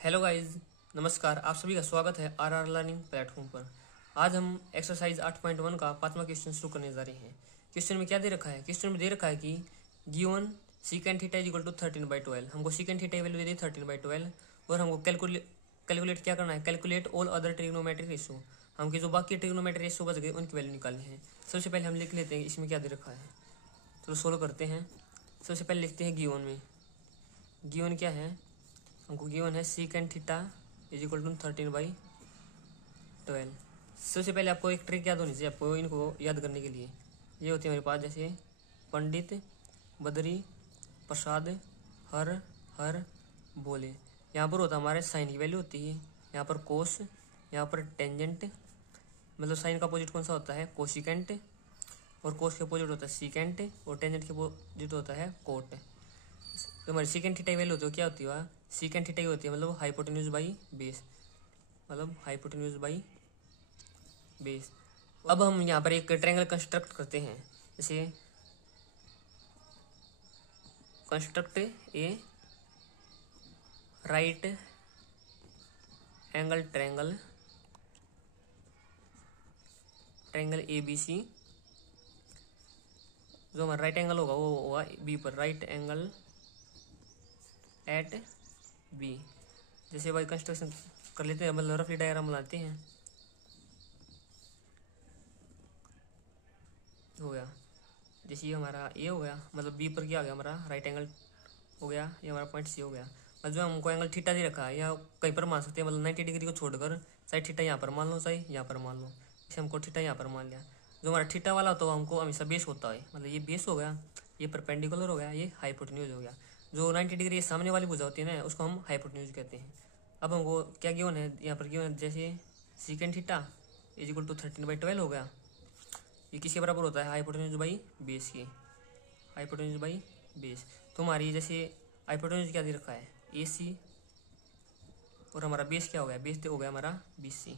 Hello guys, नमस्कार। आप सभी का स्वागत है आर लर्निंग प्लेटफॉर्म पर। आज हम एक्सरसाइज 8.1 का 5वां क्वेश्चन शुरू करने जा रहे हैं। क्वेश्चन में क्या दे रखा है? क्वेश्चन में दे रखा है कि given secant theta is equal to 13/12। हमको सीकेंट थीटा वैल्यू दे दी 13/12 और हमको कैलकुलेट क्या करना है? Calculate all other trigonometric ratio. हमके जो बाकी ट्रिग्नोमेट्रिक रेशियो बच गए उनकी वैल्यू निकालनी है। सबसे पहले हम लिख लेते हैं इसमें क्या दे रखा है, तो सोल्व करते हैं। सबसे पहले लिखते हैं गिवन में। गिवन क्या है? हमको गिवन है secant theta is equal to 13/12। सबसे पहले आपको एक ट्रिक याद होनी चाहिए आपको इनको याद करने के लिए। ये होती है मेरे पास, जैसे पंडित, बदरी, प्रसाद, हर, हर, बोले। यहाँ पर होता है हमारे साइन की वैल्यू होती है, यहाँ पर कोस, यहाँ पर टेंजेंट। मतलब साइन का अपोजिट कौन सा होता है? कोसिकेंट। और कोस के अपोजिट होता है सीकेंट और टेंजेंट के अपोजिट होता है कोट। तो हमारी सीकेंट थीटा की वैल्यू होती है क्या होती है? सीकेंट थीटा की होती है मतलब हाइपोटेन्यूज बाई बेस, मतलब हाइपोटेन्यूज बाई बेस। अब हम यहाँ पर एक ट्रायंगल कंस्ट्रक्ट करते हैं। जैसे construct a right angle triangle, triangle A B C. जो हमारा राइट एंगल होगा वो होगा बी पर, राइट एंगल एट बी। जैसे भाई कंस्ट्रक्शन कर लेते हैं, मतलब रफली डायग्राम बनाते हैं। हो गया, जैसे ये हमारा ए हो गया, मतलब बी पर क्या आ गया हमारा राइट एंगल हो गया, ये हमारा पॉइंट सी हो गया। मतलब जो हमको एंगल थीटा दे रखा है या कहीं पर मान सकते हैं, मतलब 90 डिग्री को छोड़कर, चाहे थीटा यहाँ पर मान लो चाहे यहाँ पर मान लो। इसे हमको थीटा यहाँ पर मान लिया। जो हमारा थीटा वाला तो हमको हमेशा बेस होता है, मतलब ये बेस हो गया, ये परपेंडिकुलर हो गया, ये हाइपोटेन्यूज हो गया। जो 90 डिग्री ये सामने वाली भुजा होती है ना, उसको हम हाइपोटेन्यूज कहते हैं। अब हमको क्या गिवन है यहाँ पर? गिवन जैसे secant theta is equal to 13/12 हो गया। ये किसके बराबर होता है? हाइपोटेन्यूज बाई बेस की, हाइपोटेन्यूज बाई बेस। तो हमारी जैसे हाइपोटेन्यूज क्या दे रखा है? ए सी, और हमारा बेस क्या हो गया? बेस हो गया हमारा BC।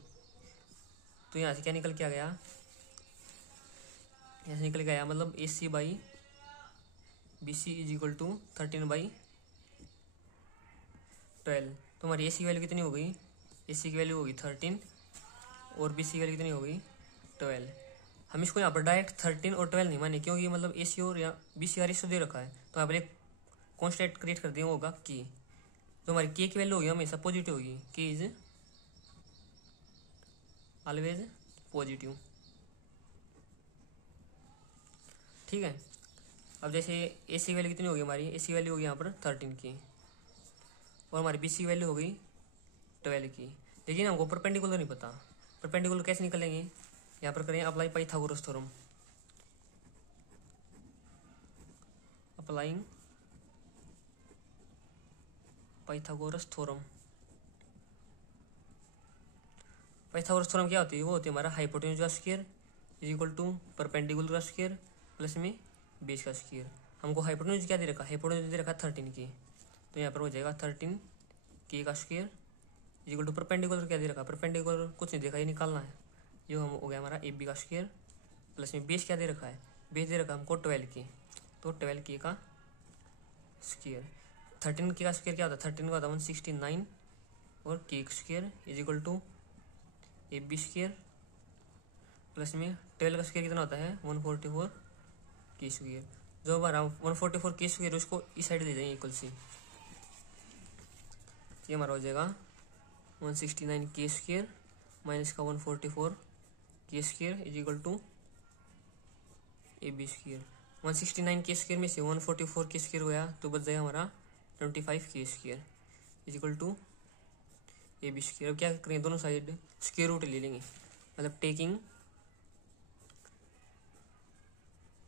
तो यहाँ से क्या निकल के आ गया? यहाँ से निकल के आया मतलब AC/BC इज इक्वल टू 13/12। तो हमारी AC की वैल्यू कितनी हो गई? AC की वैल्यू होगी 13 और BC की वैल्यू कितनी हो गई? 12। हम इसको यहाँ पर डायरेक्ट 13 और 12 नहीं माने, क्योंकि मतलब AC और या BC का रेशियो दे रखा है, तो यहाँ पर एक कॉन्स्टेंट क्रिएट कर दिया होगा की। तो हमारी K की वैल्यू होगी हमेशा पॉजिटिव होगी, K इज ऑलवेज पॉजिटिव। ठीक है। अब जैसे AC की वैल्यू कितनी होगी हमारी? AC की वैल्यू होगी यहाँ पर 13 की, और हमारी BC की वैल्यू होगी 12 की। लेकिन हमको परपेंडिकुलर नहीं पता। परपेंडिकुलर कैसे निकलेंगे? यहाँ पर करें apply Pythagoras theorem. Applying Pythagoras theorem. Pythagoras theorem क्या होती है? वो होती है हमारा हाइपोटेन्यूज का square is equal to perpendicular का स्क्वायर प्लस में बेस का स्क्वायर। हमको हाइपोटेन्यूज क्या दे रखा? हाइपोटेन्यूज दे रखा 13 की, तो यहाँ पर हो जाएगा 13K का square is equal to perpendicular क्या दे रखा? परपेंडिकुलर कुछ नहीं देखा, ये निकालना है। ये हम हो गया हमारा AB का स्क्वायर प्लस में बेस क्या दे रखा है? बेस दे रखा हमको 12 की, तो 12K का स्क्वायर। 13K का स्क्वायर क्या होता है? 13 का होता है 169 और K square is equal to AB square plus में 12 का स्क्वायर कितना होता है? 144K square. जो हमारा 144K स्क्वायर उसको इस साइड ले जाएंगे इक्वल सी, ये हमारा हो जाएगा 169K स्क्वायर माइनस का 144K square is equal to AB square. 169K square में से 144K स्क्वायर गया तो बच जाएगा हमारा 25K square is equal to AB square. अब क्या करेंगे? दोनों साइड स्क्वायर रूट ले लेंगे, मतलब taking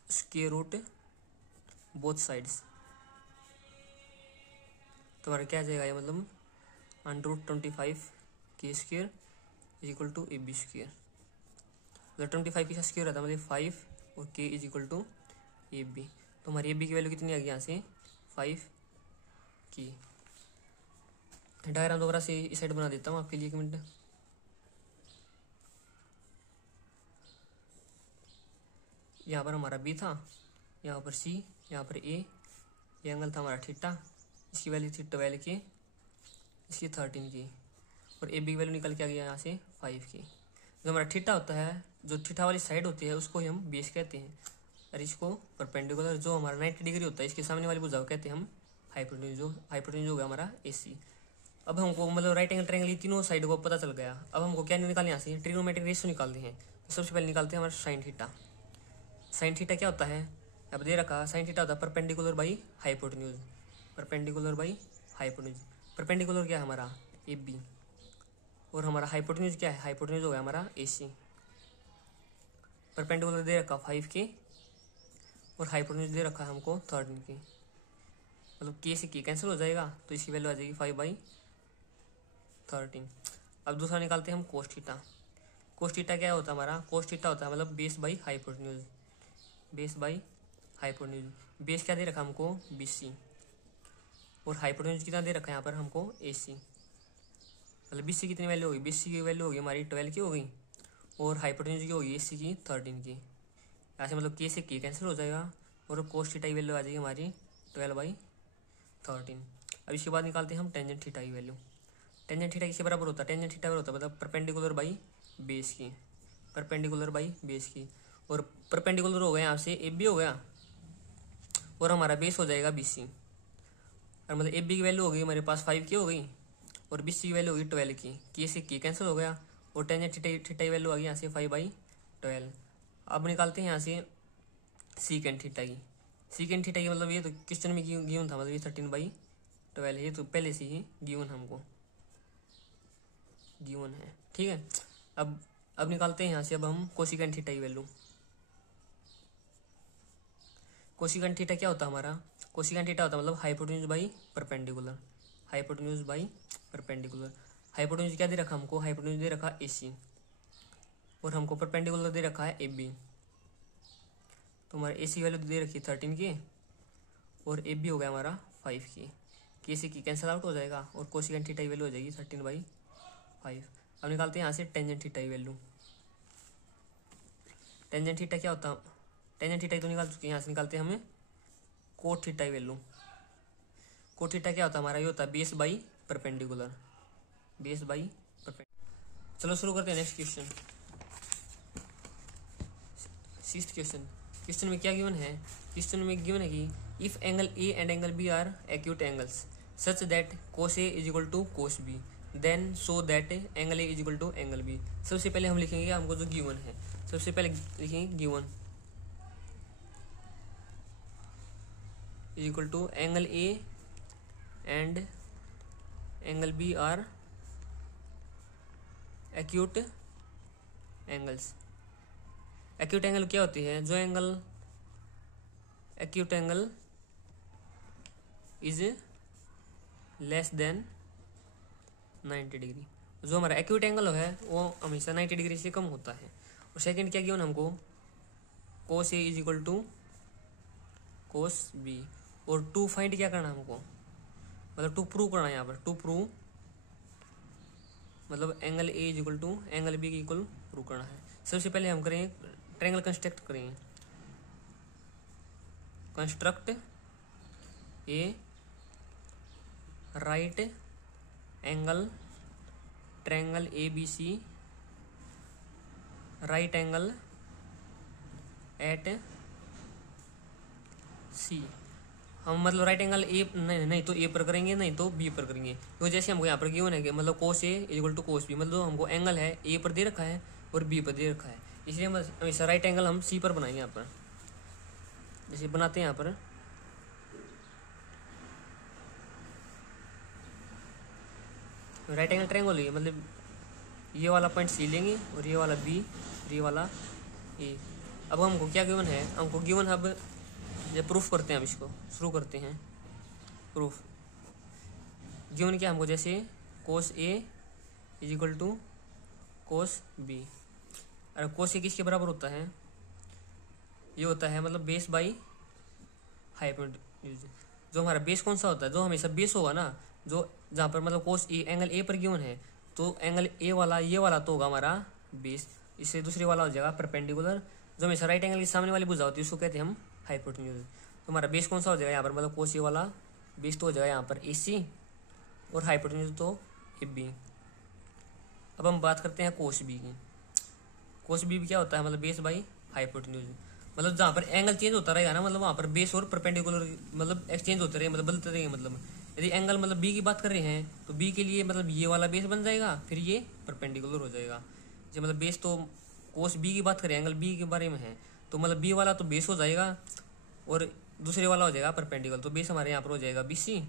square root both sides. तो हमारा क्या आ जाएगा? ये मतलब √25K square is equal to AB square. मतलब 25 का स्क्वायर रहता है मतलब 5 और K is equal to AB। तो हमारी AB की वैल्यू कितनी आ गई यहाँ से? 5 की। डायग्राम दोबारा से इस साइड बना देता हूँ आपके लिए, 1 मिनट। यहाँ पर हमारा B था, यहाँ पर C, यहाँ पर A। ये एंगल था हमारा थीटा, इसकी वैल्यू थी 12K इसकी 13 की, और ए बी की वैल्यू निकल के आ गया यहाँ से 5 की। जो हमारा थीटा होता है, जो थीटा वाली साइड होती है उसको ही हम बेस कहते हैं, और इसको परपेंडिकुलर जो हमारा 90 डिग्री होता है इसके सामने वाली भुजा को कहते हैं हम हाइपोटेन्यूज। जो हाइपोटेन्यूज हो गया हमारा AC। अब हमको मतलब राइट एंगल ट्रायंगल की तीनों साइड को पता चल गया। अब हमको क्या निकालना है, यहाँ से ट्रिग्नोमेट्रिक रेशियो निकालते हैं। तो सबसे पहले निकालते हैं हमारा साइन थीटा। साइन थीटा क्या होता है, अब दे रखा, साइन थीटा होता है perpendicular by hypotenuse. Perpendicular by hypotenuse. Perpendicular क्या है हमारा AB, और हमारा हाइपोटेन्यूज क्या है, हाइपोटेन्यूज हो गया हमारा AC। परपेंडिकुलर दे रखा 5 के, और हाइपोटेन्यूज दे रखा है हमको 13 की। मतलब के से के कैंसिल हो जाएगा, तो इसकी वैल्यू आ जाएगी 5/13। अब दूसरा निकालते हैं हम कोस थीटा। कोस थीटा क्या होता है हमारा, कोस थीटा होता है मतलब base by hypotenuse. Base by hypotenuse. Base क्या दे रखा हमको BC, और हाइपोटेन्यूज कितना दे रखा है यहाँ पर हमको AC। मतलब BC कितनी वैल्यू होगी, BC की वैल्यू होगी हमारी 12 की हो गई, और हाइपोटेन्यूज की होगी AC की 13 की। ऐसे मतलब के से के कैंसिल हो जाएगा, और कोस थीटा की वैल्यू आ जाएगी हमारी 12/13। अब इसके बाद निकालते हैं हम टेंजेंट थीटा की वैल्यू। टेंजेंट थीटा किसके बराबर होता है, टेंजेंट थीटा बराबर होता है मतलब परपेंडिकुलर बाई बेस की। परपेंडिकुलर बाई बेस की, और परपेंडिकुलर हो गया यहाँ से AB हो गया, और हमारा बेस हो जाएगा BC। और मतलब AB की वैल्यू हो गई हमारे पास 5 की हो गई, और BC की वैल्यू होगी 12 की। के से के कैंसिल हो गया, और टेंजेंट थीटा की वैल्यू आ गई यहाँ से 5/12। अब निकालते हैं यहाँ से सीकेंट थीटा की। सीकेंट थीटा की मतलब ये तो क्वेश्चन में गिवन था, मतलब ये 13/12 ये तो पहले से ही गिवन हमको गिवन है, ठीक है। अब निकालते हैं यहाँ से अब हम कोसिकेंट थीटा की वैल्यू। कोसिकेंट थीटा क्या होता है हमारा, कोसिकेंट थीटा होता है मतलब hypotenuse by perpendicular. Hypotenuse by perpendicular. Hypotenuse क्या दे रखा हमको, हाइपोटेन्यूज दे रखा AC, और हमको परपेंडिकुलर दे रखा है AB। तो हमारा AC की वैल्यू दे रखी है 13 की, और AB हो गया हमारा 5 की। के से की कैंसिल आउट हो जाएगा, और कोसिकेंट थीटा की वैल्यू हो जाएगी 13/5। अब निकालते हैं यहाँ से टेंजेंट थीटा की वैल्यू। टेंजेंट थीटा क्या होता है, टेंजेंट थीटा तो निकाल चुके हैं, यहाँ से निकालते हैं हमें कोट थीटा की वैल्यू। कोट थीटा क्या होता है हमारा, ये होता है base by perpendicular. Base by perpendicular. चलो शुरू करते हैं next question. 6th question. Question में क्या गिवन है, क्वेश्चन में गिवन है कि if angle A and angle B are acute angles such that cos A is equal to cos B, then so that angle A is equal to angle B। सबसे पहले हम लिखेंगे हमको जो गिवन है, सबसे पहले लिखेंगे given is equal to angle A and angle B are acute angles. Acute angle क्या होती है, जो angle acute angle is less than 90 degree. जो हमारा एक्यूट एंगल है वो हमेशा 90 डिग्री से कम होता है। और सेकंड क्या गिवन हमको, cos A is equal to cos B। और टू फाइंड क्या करना हमको, मतलब टू प्रूव करना है यहाँ पर, टू प्रूव मतलब angle A is equal to angle B के इक्वल प्रूव करना है। सबसे पहले हम करेंगे ट्रायंगल कंस्ट्रक्ट करेंगे। Construct a right angle triangle ABC right angle at C। हम मतलब राइट एंगल ए नहीं तो ए पर करेंगे, नहीं तो बी पर करेंगे। तो जैसे हमको यहाँ पर गिवन है कि मतलब cos A is equal to cos B, मतलब हमको एंगल है ए पर दे रखा है और बी पर दे रखा है, इसलिए हम हमेशा राइट एंगल हम C पर बनाएंगे। यहाँ पर जैसे बनाते हैं यहाँ पर राइट एंगल ट्रायंगल है, मतलब ये वाला पॉइंट C लेंगे और ये वाला B और ये वाला A। अब हमको क्या गिवन है, हमको गिवन, अब जब प्रूफ करते हैं, अब इसको शुरू करते हैं प्रूफ। गिवन क्या हमको, जैसे cos A is equal to cos B। और cos A किसके बराबर होता है, ये होता है मतलब बेस बाई हाइपोटेन्यूज। जो हमारा बेस कौन सा होता है, जो हमेशा बेस होगा ना, जो जहाँ पर मतलब cos A एंगल A पर गिवन है, तो एंगल A वाला ये वाला तो होगा हमारा बेस, इससे दूसरे वाला हो जाएगा परपेंडिकुलर। जो हमेशा राइट एंगल की सामने वाली भुजा होती है उसको कहते हैं हम हाइपोटेन्यूज। तो हमारा बेस कौन सा हो जाएगा यहाँ पर, मतलब cos A वाला बेस तो हो जाएगा यहाँ पर AC, और हाइपोटेन्यूज तो ए बी। अब हम बात करते हैं कोस बी की। कोस बी क्या होता है, मतलब बेस बाई हाइपोटेन्यूज। मतलब जहाँ पर एंगल चेंज होता रहेगा ना, मतलब वहाँ पर बेस और परपेंडिकुलर मतलब एक्सचेंज होते रहे, मतलब बदलते रहेंगे। मतलब यदि एंगल मतलब बी की बात कर रहे हैं तो बी के लिए मतलब ये वाला बेस बन जाएगा, फिर ये परपेंडिकुलर हो जाएगा। जो मतलब बेस तो कोस बी की बात करें, एंगल बी के बारे में है, तो मतलब बी वाला तो बेस हो जाएगा और दूसरे वाला हो जाएगा परपेंडिकुलर। तो बेस हमारे यहाँ पर हो जाएगा बी सी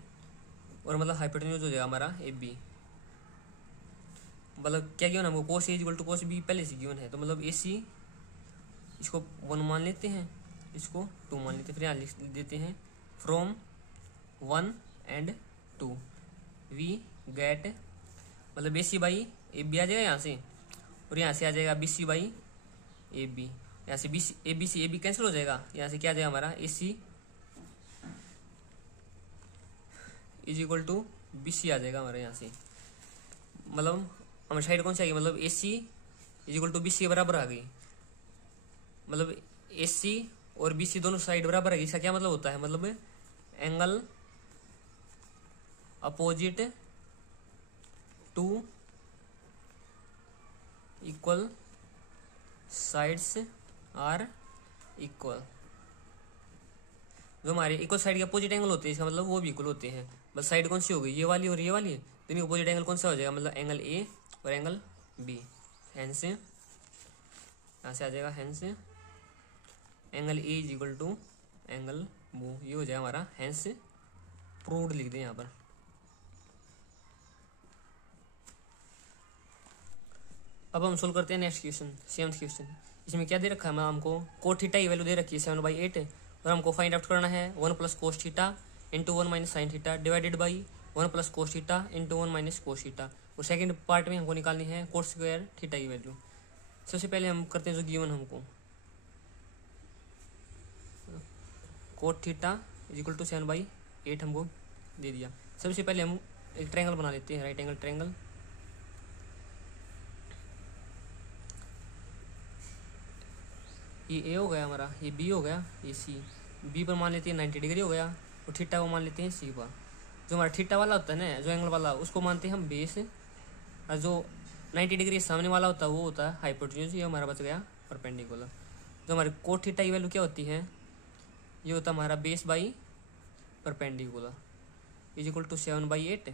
और मतलब हाइपोटेन्यूज हो जाएगा हमारा ए बी। मतलब क्या गिवन हमको, कोस ए इक्वल टू कोस बी पहले से गिवन है, तो मतलब ए सी इसको 1 मान लेते हैं, इसको 2 मान लेते हैं, फिर यहाँ लिख देते हैं फ्रॉम 1 and 2 वी गेट, मतलब A C by A B आ जाएगा यहाँ से, और यहाँ से आ जाएगा B C by A B. यहाँ से B C A B cancel हो जाएगा, यहाँ से क्या आ जाएगा हमारा A C is equal to B C आ जाएगा हमारे यहाँ से। मतलब हमारी साइड कौन सी आ गई, मतलब A C is equal to B C बराबर आ गई। मतलब ए सी और बी सी दोनों साइड बराबर है। इसका क्या मतलब होता है, मतलब angle opposite to equal sides are equal. जो हमारे इक्वल साइड के अपोजिट एंगल होते हैं, इसका मतलब वो भी इक्वल होते हैं। बस साइड कौन सी हो गई, ये वाली और ये वाली, दोनों अपोजिट एंगल कौन सा हो जाएगा, मतलब एंगल ए और एंगल बी। हैंस यहाँ से आ जाएगा hence angle A is equal to angle B, ये हो जाएगा हमारा हैंस प्रूव्ड, लिख दें यहाँ पर। अब हम सोल्व करते हैं नेक्स्ट क्वेश्चन, 7th क्वेश्चन। इसमें क्या दे रखा है, हमको कोट थीटा की वैल्यू दे रखी है 7/8 और हमको फाइंड आउट करना है 1 plus cos theta into 1 minus sine theta divided by 1 plus cos theta into 1 minus cos theta. और सेकंड पार्ट में हमको निकालनी है कोट स्क्वायर थीटा की वैल्यू। सबसे पहले हम करते हैं जो गिवन हमको cot theta is equal to 7/8 हमको दे दिया। सबसे पहले हम एक ट्रायंगल बना लेते हैं, राइट एंगल ट्रायंगल। ये ए हो गया हमारा, ये बी हो गया, ये सी। बी पर मान लेते हैं 90 डिग्री हो गया और थीटा को मान लेते हैं सी पर। जो हमारा थीटा वाला होता है ना, जो एंगल वाला, उसको मानते हैं हम बेस, और जो 90 डिग्री सामने वाला होता है वो होता है हाइपोटेन्यूज। ये हमारा बच गया परपेंडिकुलर। जो हमारे कोट थीटा की वैल्यू क्या होती है, ये होता है हमारा base by perpendicular is equal to 7/8।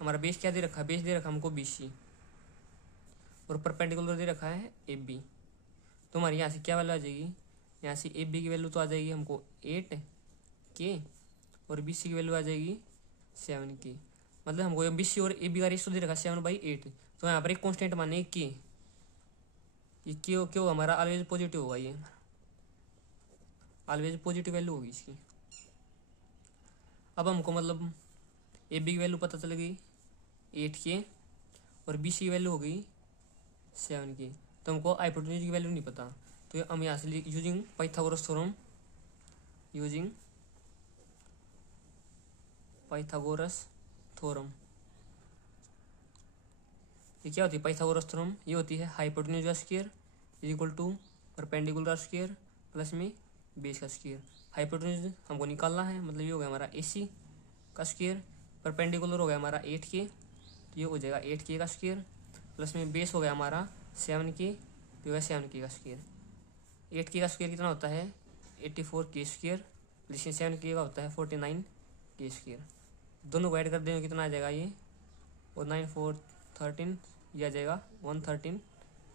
हमारा बेस क्या दे रखा है, बेस दे रखा हमको बी सी और परपेंडिकुलर दे रखा है ए बी। तो हमारी यहाँ से क्या वैल्यू आ जाएगी, यहाँ से ए बी की वैल्यू तो आ जाएगी हमको 8 के और बी सी की वैल्यू आ जाएगी 7 के। मतलब हमको बी सी और ए बी का रेशियो दे रखा 7/8। तो यहाँ पर एक कॉन्स्टेंट माने के, ये क्यों हमारा ऑलवेज पॉजिटिव होगा, ये ऑलवेज पॉजिटिव वैल्यू होगी इसकी। अब हमको मतलब ए बी की वैल्यू पता चल गई 8 के और बी सी की वैल्यू हो गई 7 के। तो हमको हाइपोटेन्यूज की वैल्यू नहीं पता, तो हम यहाँ से using Pythagoras theorem, using Pythagoras theorem. ये क्या होती है पाइथागोरस थ्योरम, ये होती है हाइपोटेन्यूज का square is equal to perpendicular का स्क्वायर प्लस में बेस का स्क्वायर। हाइपोटेन्यूज हमको निकालना है, मतलब ये हो गया हमारा ए सी का स्क्वायर, परपेंडिकुलर हो गया हमारा 8 के, तो ये हो जाएगा 8 के का स्क्वायर, प्लस में बेस हो गया हमारा 7 के, तो है 7 के का स्क्वायर। 8 के का स्क्वायर कितना होता है 84 के स्क्वायर, जिसमें 7 के का होता है 49 के स्क्वायर। दोनों को ऐड कर देंगे कितना आ जाएगा ये, और 9 4 13, ये आ जाएगा 113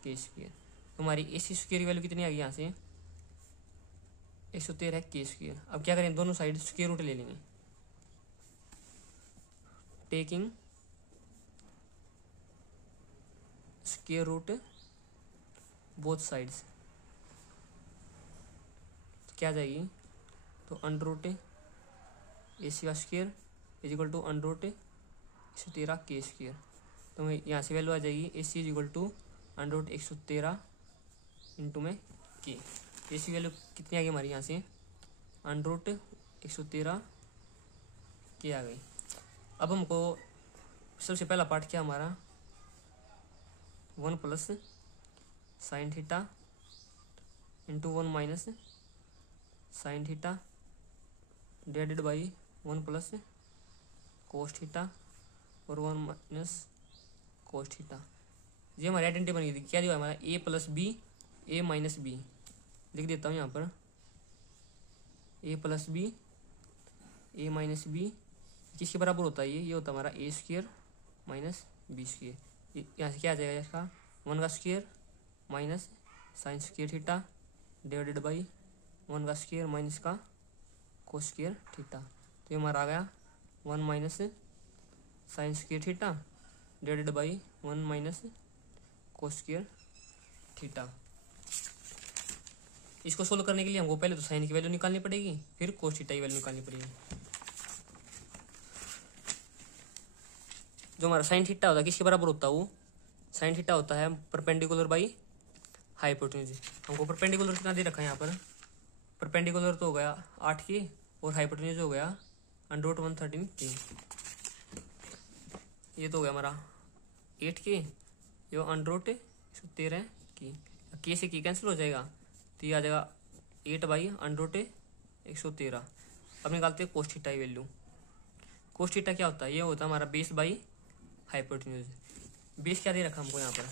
के स्क्वायर। तो हमारी ए सी स्क्वायर की वैल्यू कितनी आ गई यहाँ से 113 के स्क्वायर। अब क्या करें, दोनों साइड स्क्वायर रूट ले लेंगे, taking square root both sides. तो क्या आ जाएगी, तो अंडर रूट ए सी का square is equal to under root 113 के स्क्वायर। तो यहाँ से वैल्यू आ जाएगी A C is equal to under root 113 into में के। ए सी वैल्यू कितनी आ गई हमारी यहाँ से अंडर रूट 113 के आ गई। अब हमको सबसे पहला पार्ट क्या हमारा 1 plus sine theta into 1 minus sine theta divided by 1 plus cos theta और 1 माइनस कोस थीटा। ये हमारी आइडेंटिटी बन गई थी। क्या दिया हमारा ए प्लस बी ए माइनस बी, लिख देता हूँ यहाँ पर ए प्लस बी ए माइनस बी किसके बराबर होता है? ये होता है हमारा ए स्क्र माइनस बी स्क्र। यहाँ से क्या आ जाएगा इसका 1 का square minus sine square theta divided by 1 का स्क्र माइनस का कोस स्क्र थीटा। तो ये हमारा आ गया 1 minus sine square theta divided by 1 minus cos square theta. इसको सोल्व करने के लिए हमको पहले तो साइन की वैल्यू निकालनी पड़ेगी, फिर कोस थीटा की वैल्यू निकालनी पड़ेगी। जो हमारा साइन थीटा होता है किसके बराबर होता है? वो साइन थीटा होता है परपेंडिकुलर बाई हाइपोटेन्यूज। हमको परपेंडिकुलर कितना दे रखा है यहाँ पर? परपेंडिकुलर तो हो गया 8 की और हाइपोटेन्यूज हो गया √113 की। ये तो हो गया हमारा 8 की, ये √113 की से की कैंसिल हो जाएगा, तो ये आ जाएगा 8/√113। अब निकालते हैं कोस थीटा की वैल्यू। कोस थीटा क्या होता है? ये होता है हमारा बेस बाई हाइपोटेन्यूज। बेस क्या दे रखा हमको यहाँ पर?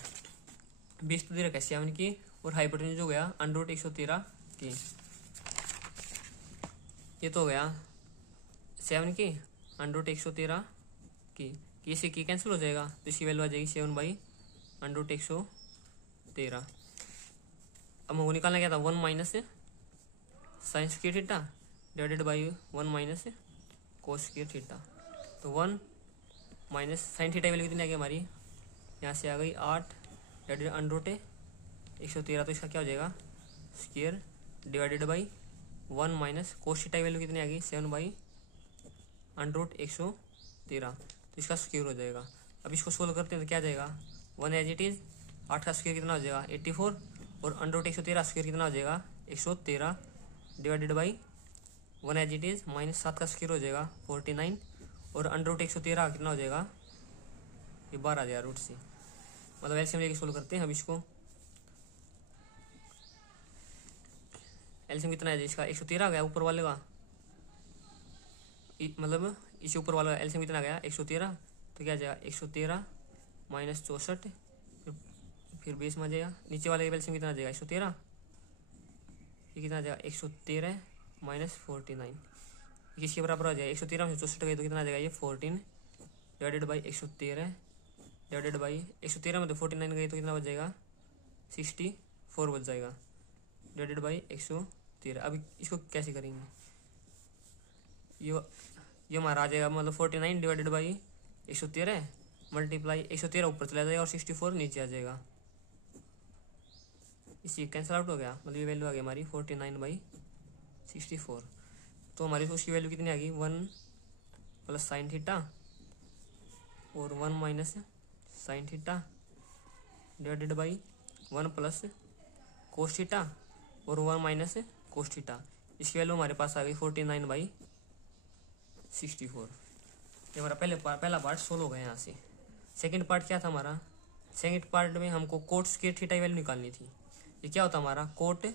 बेस तो दे रखा है 7 की और हाइपोटेन्यूज हो गया √113 की। ये तो हो गया 7 की √113 की से की कैंसिल हो जाएगा, तो इसकी वैल्यू आ जाएगी 7/√113। अब हमको निकालना क्या था? 1 minus sine square theta divided by 1 minus cos square theta. तो 1 माइनस साइन थीटा की वैल्यू कितनी आ गई हमारी? यहाँ से आ गई 8 डिवाइडेड √113। तो इसका क्या हो जाएगा square divided by 1 minus cos theta की वैल्यू कितनी आ गई 7/√113। तो इसका स्क्वायर हो जाएगा। अब इसको सोल्व करते हैं तो क्या जाएगा 1 एज इट इज 8 का स्क्वायर कितना हो जाएगा 84 और √113 स्क्वायर कितना हो जाएगा 113 divided by 1 as it is minus 7 का स्क्वायर हो जाएगा 49 और √113 कितना हो जाएगा ये 12 आ जाएगा रूट से। मतलब एलसीएम लेके सोल्व करते हैं हम इसको। एलसीएम कितना है इसका 113 आ गया ऊपर वाले का, मतलब इसे ऊपर वाला एलसीएम कितना आ गया 113। तो क्या आ जाएगा 113 माइनस 64 फिर बेस में आ जाएगा। नीचे वाले का एलसीएम कितना आ जाएगा 113, ये कितना आ जाएगा 113 माइनस 49 किसके बराबर आ जाएगा 113 में 64 गई तो कितना आ जाएगा ये 14 डिवाइडेड बाई 113 डिवाइडेड बाई 113 में तो 49 गई तो कितना बच जाएगा 64 बच जाएगा डिवाइडेड बाई 113। अब इसको कैसे करेंगे? ये हमारा आ जाएगा मतलब 49 डिवाइडेड बाई 113 मल्टीप्लाई 113 ऊपर चला जाएगा और 64 नीचे आ जाएगा। इसी कैंसिल आउट हो गया, मतलब ये वैल्यू आ गई हमारी 49/64। तो हमारी उसकी वैल्यू कितनी आ गई 1 प्लस साइन थीटा और 1 minus sine theta divided by 1 plus cos theta और 1 माइनस कोस थीटा। इसकी वैल्यू हमारे पास आ गई 49/64। ये हमारा पहला पार्ट सोल्व हो गया यहाँ से। सेकंड पार्ट क्या था हमारा? सेकंड पार्ट में हमको कोट स्क्वायर थीटा की वैल्यू निकालनी थी। ये क्या होता है हमारा कोट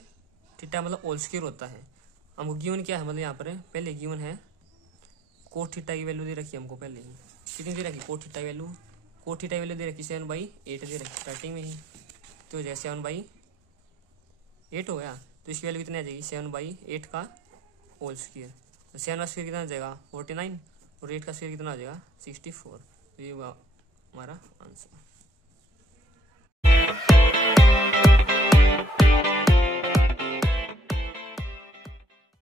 थीटा मतलब होल स्क्वायर होता है। हमको गिवन क्या है मतलब यहाँ पर पहले गिवन है कोट थीटा की वैल्यू दे रखी है हमको पहले ही। कितनी दे रखी कोट थीटा की वैल्यू? कोट थीटा की वैल्यू दे रखी 7/8 दे रखी स्टार्टिंग में ही। तो हो जाएगा 7/8 हो गया। तो इसकी वैल्यू कितनी आ जाएगी 7/8 का होल स्क्वायर। तो 7 का स्क्वायर कितना आ जाएगा 49 और 8 का स्क्वायर कितना आ जाएगा 64। तो ये हुआ हमारा आंसर।